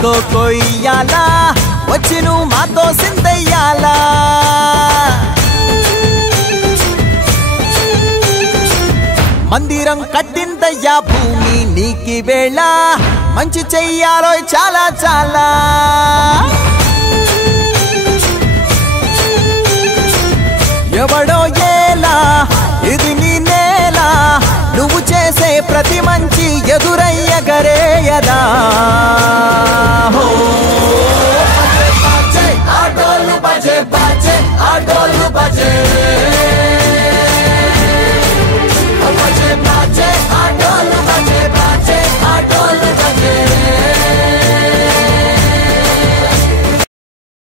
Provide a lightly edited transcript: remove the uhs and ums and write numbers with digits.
కొయ్యాలా వచ్చి నువ్వు మాతో సిందయ్యాలా మందిరం కట్టిందయ్యా భూమి నీకి వేళ మంచి చెయ్యాలో చాలా చాలా